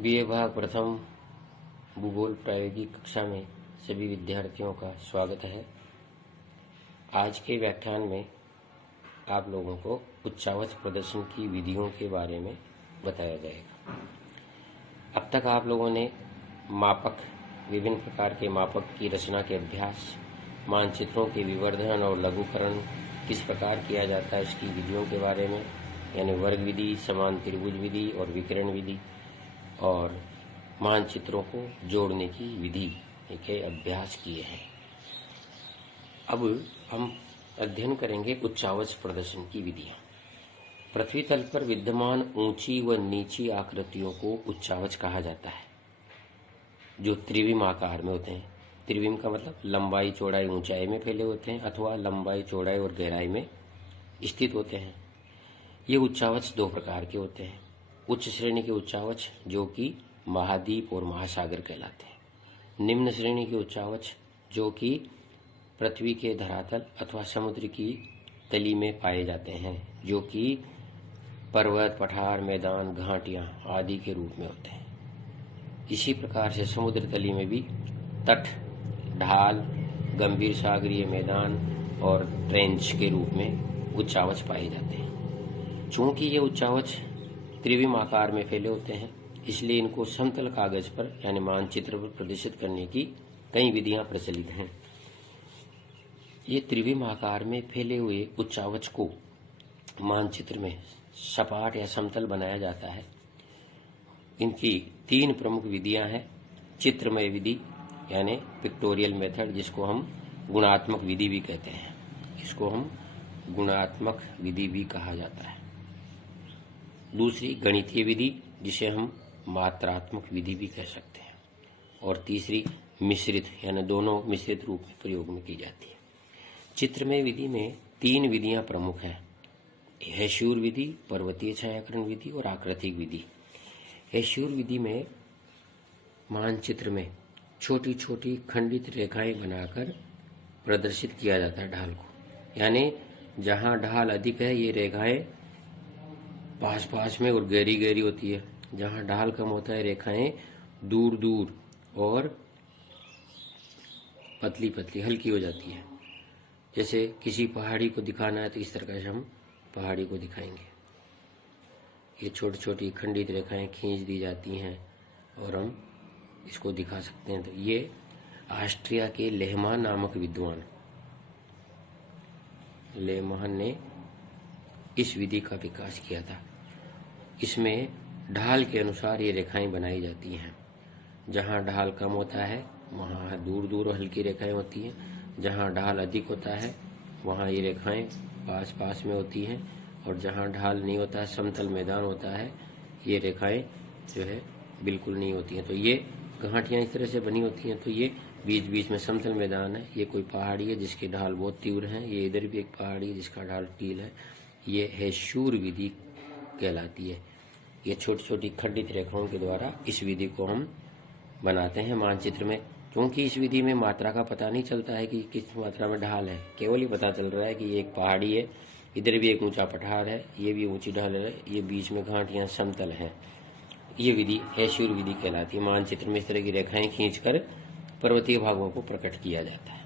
BA भाग प्रथम भूगोल प्रायोगिक कक्षा में सभी विद्यार्थियों का स्वागत है। आज के व्याख्यान में आप लोगों को उच्चावच प्रदर्शन की विधियों के बारे में बताया जाएगा। अब तक आप लोगों ने विभिन्न प्रकार के मापक की रचना के अभ्यास, मानचित्रों के विवर्धन और लघुकरण किस प्रकार किया जाता है इसकी विधियों के बारे में, यानी वर्ग विधि, समान त्रिभुज विधि और विकिरण विधि और मानचित्रों को जोड़ने की विधि के अभ्यास किए हैं। अब हम अध्ययन करेंगे उच्चावच प्रदर्शन की विधियां। पृथ्वी तल पर विद्यमान ऊंची व नीची आकृतियों को उच्चावच कहा जाता है, जो त्रिविम आकार में होते हैं। त्रिविम का मतलब लंबाई, चौड़ाई, ऊंचाई में फैले होते हैं अथवा लंबाई, चौड़ाई और गहराई में स्थित होते हैं। ये उच्चावच दो प्रकार के होते हैं। उच्च श्रेणी के उच्चावच जो कि महाद्वीप और महासागर कहलाते हैं। निम्न श्रेणी के उच्चावच जो कि पृथ्वी के धरातल अथवा समुद्र की तली में पाए जाते हैं, जो कि पर्वत, पठार, मैदान, घाटियां आदि के रूप में होते हैं। इसी प्रकार से समुद्र तली में भी तट, ढाल, गंभीर सागरीय मैदान और ट्रेंच के रूप में उच्चावच पाए जाते हैं। चूंकि ये उच्चावच त्रिविम आकार में फैले होते हैं, इसलिए इनको समतल कागज पर यानी मानचित्र पर प्रदर्शित करने की कई विधियां प्रचलित हैं। ये त्रिविम आकार में फैले हुए उच्चावच को मानचित्र में सपाट या समतल बनाया जाता है। इनकी तीन प्रमुख विधियां हैं। चित्रमय विधि यानी पिक्टोरियल मेथड, जिसको हम गुणात्मक विधि भी कहते हैं। इसको हम गुणात्मक विधि भी कहा जाता है। दूसरी गणितीय विधि, जिसे हम मात्रात्मक विधि भी कह सकते हैं। और तीसरी मिश्रित यानी दोनों मिश्रित रूप में प्रयोग में की जाती है। चित्रमय विधि में तीन विधियां प्रमुख हैं: हेशूर विधि, पर्वतीय छायाकरण विधि और आकृतिक विधि। हेशूर विधि में मानचित्र में छोटी छोटी खंडित रेखाएं बनाकर प्रदर्शित किया जाता है ढाल को, यानी जहां ढाल अधिक है ये रेखाएं पास पास में और गहरी गहरी होती है। जहां ढाल कम होता है रेखाएं दूर दूर और पतली पतली हल्की हो जाती है। जैसे किसी पहाड़ी को दिखाना है तो इस तरह से हम पहाड़ी को दिखाएंगे। ये छोटी छोटी खंडित रेखाएं खींच दी जाती हैं और हम इसको दिखा सकते हैं। तो ये ऑस्ट्रिया के लेहमान नामक विद्वान लेहमान ने इस विधि का विकास किया था। इसमें ढाल के अनुसार ये रेखाएं बनाई जाती हैं। जहां ढाल कम होता है वहां दूर दूर हल्की रेखाएं होती हैं। जहां ढाल अधिक होता है वहां ये रेखाएं पास पास में होती हैं। और जहां ढाल नहीं होता है, समतल मैदान होता है, ये रेखाएं जो है बिल्कुल नहीं होती हैं। तो ये घाटियां इस तरह से बनी होती हैं। तो ये बीच बीच में समतल मैदान है। ये कोई पहाड़ी है जिसकी ढाल बहुत तीव्र है। ये इधर भी एक पहाड़ी है जिसका ढाल टील है। ये हेशूर विधि कहलाती है। ये छोटी छोटी खंडित रेखाओं के द्वारा इस विधि को हम बनाते हैं मानचित्र में। क्योंकि इस विधि में मात्रा का पता नहीं चलता है कि किस मात्रा में ढाल है, केवल ये पता चल रहा है कि ये एक पहाड़ी है, इधर भी एक ऊंचा पठार है, ये भी ऊंची ढाल है, ये बीच में घाटियां समतल हैं। ये विधि हेशूर विधि कहलाती है। मानचित्र में इस तरह की रेखाएं खींचकर पर्वतीय भागों को प्रकट किया जाता है।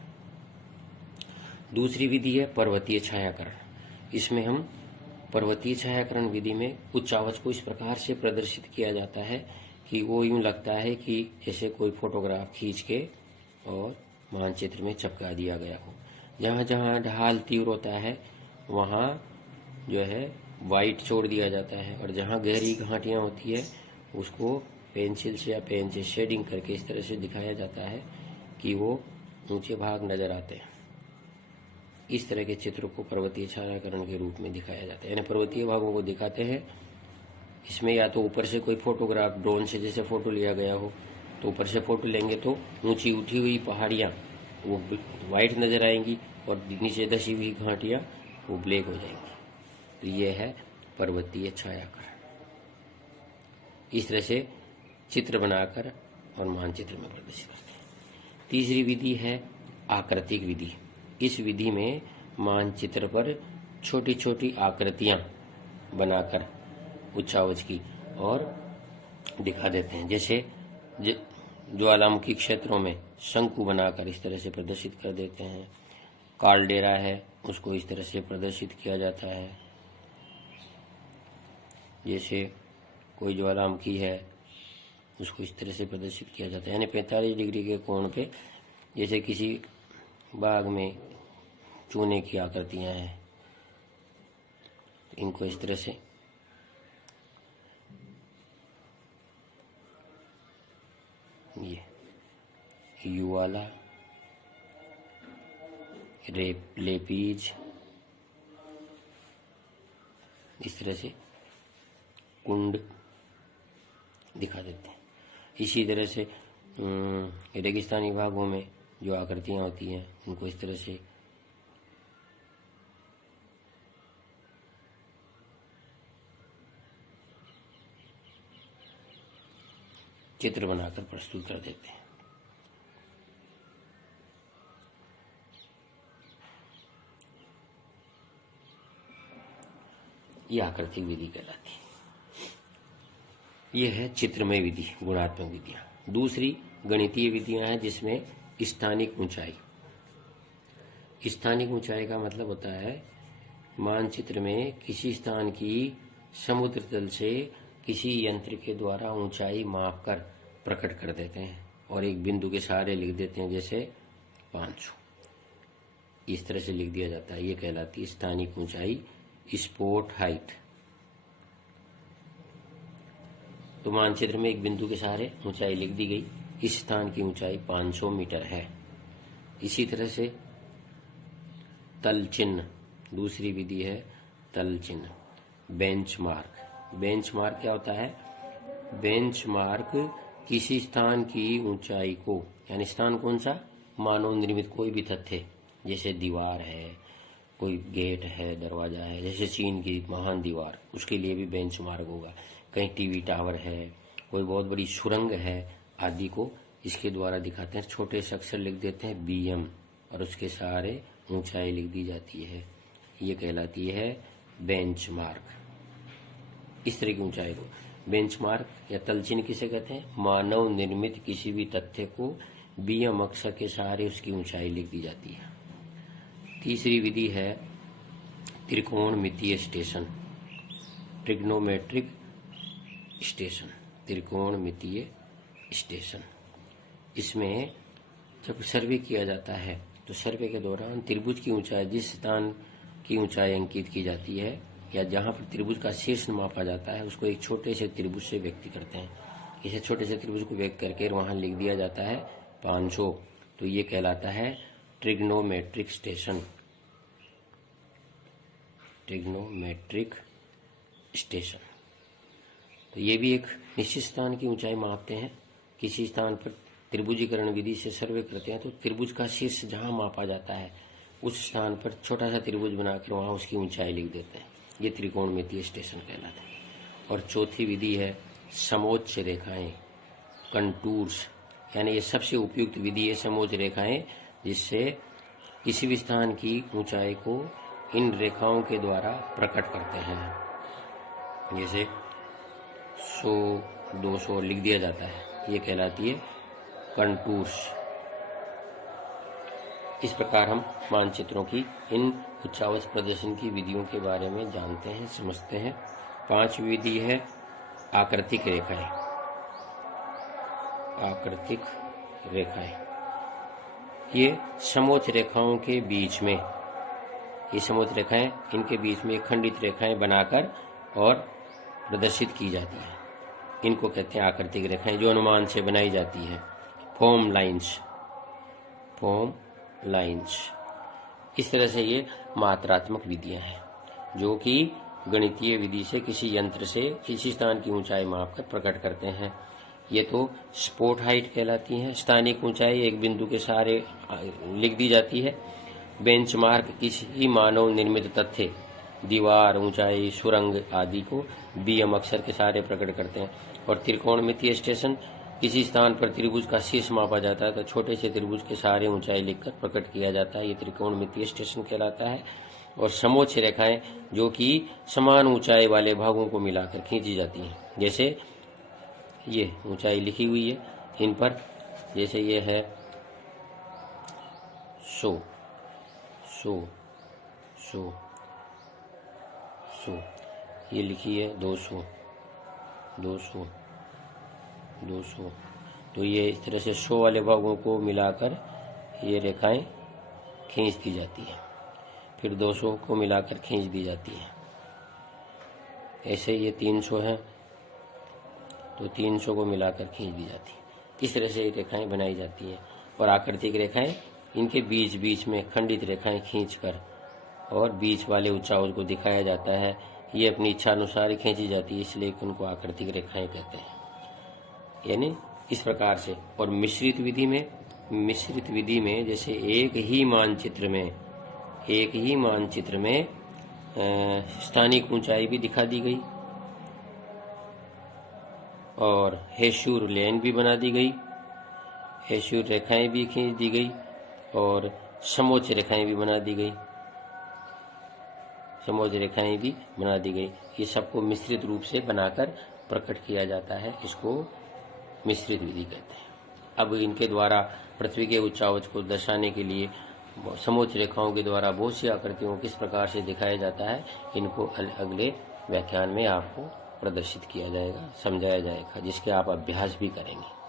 दूसरी विधि है पर्वतीय छायाकरण। इसमें हम पर्वतीय छायाकरण विधि में उच्चावच को इस प्रकार से प्रदर्शित किया जाता है कि वो यूं लगता है कि जैसे कोई फोटोग्राफ खींच के और मानचित्र में चिपका दिया गया हो। जहां जहां ढाल तीव्र होता है वहां जो है वाइट छोड़ दिया जाता है, और जहां गहरी घाटियां होती है उसको पेंसिल से या पेन से शेडिंग करके इस तरह से दिखाया जाता है कि वो ऊंचे भाग नजर आते हैं। इस तरह के चित्र को पर्वतीय छायाकरण के रूप में दिखाया जाता है, यानी पर्वतीय भागों को दिखाते हैं। इसमें या तो ऊपर से कोई फोटोग्राफ ड्रोन से जैसे फोटो लिया गया हो, तो ऊपर से फोटो लेंगे तो ऊंची उठी हुई पहाड़ियां वो वाइट नजर आएंगी और नीचे धसी हुई घाटियां वो ब्लैक हो जाएंगी। तो ये है पर्वतीय छायाकरण। इस तरह से चित्र बनाकर और मानचित्र में प्रदर्शित करते हैं। तीसरी विधि है आकृतिक विधि। इस विधि में मानचित्र पर छोटी छोटी आकृतियां बनाकर उच्चावच की और दिखा देते हैं। जैसे ज्वालामुखी क्षेत्रों में शंकु बनाकर इस तरह से प्रदर्शित कर देते हैं। कालडेरा है, उसको इस तरह से प्रदर्शित किया जाता है। जैसे कोई ज्वालामुखी है, उसको इस तरह से प्रदर्शित किया जाता है, यानी 45 डिग्री के कोण पे। जैसे किसी बाग में चूने की आकृतियां हैं, इनको इस तरह से ये युवाला, लेपीज, इस तरह से कुंड दिखा देते हैं। इसी तरह से रेगिस्तानी भागों में जो आकृतियां होती हैं, उनको इस तरह से चित्र बनाकर प्रस्तुत कर देते हैं। यह आकृतिक विधि कहलाती है। यह है चित्रमय विधि, गुणात्मक विधियां। दूसरी गणितीय विधियां हैं, जिसमें स्थानिक ऊंचाई। स्थानिक ऊंचाई का मतलब होता है मानचित्र में किसी स्थान की समुद्र तल से किसी यंत्र के द्वारा ऊंचाई मापकर प्रकट कर देते हैं और एक बिंदु के सहारे लिख देते हैं, जैसे 500। इस तरह से लिख दिया जाता है। ये कहलाती है स्थानिक ऊंचाई, स्पॉट हाइट। तो मानचित्र में एक बिंदु के सहारे ऊंचाई लिख दी गई, इस स्थान की ऊंचाई 500 मीटर है। इसी तरह से तल चिन्ह, दूसरी विधि है तल चिन्ह। बेंचमार्क। बेंचमार्क क्या होता है? बेंचमार्क किसी स्थान की ऊंचाई को, यानी स्थान कौन सा? मानव निर्मित कोई भी तथ्य, जैसे दीवार है, कोई गेट है, दरवाजा है, जैसे चीन की महान दीवार, उसके लिए भी बेंचमार्क होगा। कहीं टीवी टावर है, कोई बहुत बड़ी सुरंग है, आदि को इसके द्वारा दिखाते हैं। छोटे से अक्षर लिख देते हैं BM और उसके सहारे ऊंचाई लिख दी जाती है। ये कहलाती है बेंचमार्क। इस तरह की ऊंचाई को बेंचमार्क या तलचिन्ह किसे कहते हैं? मानव निर्मित किसी भी तथ्य को BM अक्षर के सहारे उसकी ऊंचाई लिख दी जाती है। तीसरी विधि है त्रिकोणमितीय स्टेशन, ट्रिग्नोमेट्रिक स्टेशन, त्रिकोणमितीय स्टेशन। इसमें जब सर्वे किया जाता है तो सर्वे के दौरान त्रिभुज की ऊंचाई, जिस स्थान की ऊंचाई अंकित की जाती है या जहां पर त्रिभुज का शीर्ष मापा जाता है, उसको एक छोटे से त्रिभुज से व्यक्त करते हैं। इसे छोटे से त्रिभुज को व्यक्त करके वहां लिख दिया जाता है 500। तो ये कहलाता है ट्रिग्नोमेट्रिक स्टेशन, ट्रिग्नोमेट्रिक स्टेशन। तो ये भी एक निश्चित स्थान की ऊंचाई मापते हैं। किसी स्थान पर त्रिभुजीकरण विधि से सर्वे करते हैं तो त्रिभुज का शीर्ष जहां मापा जाता है उस स्थान पर छोटा सा त्रिभुज बनाकर वहां उसकी ऊंचाई लिख देते हैं। ये त्रिकोणमितीय स्टेशन कहलाता है। और चौथी विधि है समोच्च रेखाएं, कंटूर्स, यानी ये सबसे उपयुक्त विधि है समोच्च रेखाएं, जिससे किसी भी स्थान की ऊंचाई को इन रेखाओं के द्वारा प्रकट करते हैं। जैसे 100, 200 लिख दिया जाता है, ये कहलाती है कंटूर्स। इस प्रकार हम मानचित्रों की इन उच्चावच प्रदर्शन की विधियों के बारे में जानते हैं, समझते हैं। 5वीं विधि है आकृतिक रेखाएं। आकृतिक रेखाएं ये समोच्च रेखाओं के बीच में, ये समोच्च रेखाएं, इनके बीच में खंडित रेखाएं बनाकर और प्रदर्शित की जाती हैं। इनको कहते हैं आकृतिक रेखाएं, जो अनुमान से बनाई जाती है। Form lines, form lines. इस तरह से ये मात्रात्मक विधियां हैं जो कि गणितीय विधि से किसी यंत्र से किसी स्थान की ऊंचाई मापकर प्रकट करते हैं। ये तो स्पॉट हाइट कहलाती हैं। स्थानिक ऊंचाई एक बिंदु के सहारे लिख दी जाती है। बेंचमार्क किसी मानव निर्मित तथ्य, दीवार, ऊंचाई, सुरंग आदि को BM अक्षर के सहारे प्रकट करते हैं। और त्रिकोणमितीय स्टेशन, किसी स्थान पर त्रिभुज का शीर्ष मापा जाता है तो छोटे से त्रिभुज के सहारे ऊंचाई लिखकर प्रकट किया जाता है। ये त्रिकोणमितीय स्टेशन कहलाता है। और समोच्च रेखाएं जो कि समान ऊंचाई वाले भागों को मिलाकर खींची जाती हैं। जैसे ये ऊंचाई लिखी हुई है इन पर। जैसे ये है 100, 100, 100, 100, ये लिखी है 200, 200, 200। तो ये इस तरह से 100 वाले भागों को मिलाकर ये रेखाएं खींच दी जाती है, फिर 200 को मिलाकर खींच दी जाती है। ऐसे ये 300 है तो 300 को मिलाकर खींच दी जाती है। इस तरह से ये रेखाएं बनाई जाती हैं। और आकृतिक रेखाएं इनके बीच बीच में खंडित रेखाएं खींचकर और बीच वाले उच्चावच को दिखाया जाता है। ये अपनी इच्छा अनुसार खींची जाती है, इसलिए उनको आकृतिक रेखाएं कहते हैं। यानी इस प्रकार से। और मिश्रित विधि में जैसे एक ही मानचित्र में स्थानिक ऊंचाई भी दिखा दी गई और हेशूर लेन भी बना दी गई, हेशूर रेखाएं भी खींच दी गई और समोच्च रेखाएं भी बना दी गई, समोच्च रेखाएं भी बना दी गई। ये सबको मिश्रित रूप से बनाकर प्रकट किया जाता है, इसको मिश्रित विधि कहते हैं। अब इनके द्वारा पृथ्वी के उच्चावच को दर्शाने के लिए समोच्च रेखाओं के द्वारा बहुत सी आकृतियों किस प्रकार से दिखाया जाता है, इनको अगले व्याख्यान में आपको प्रदर्शित किया जाएगा, समझाया जाएगा, जिसके आप अभ्यास भी करेंगे।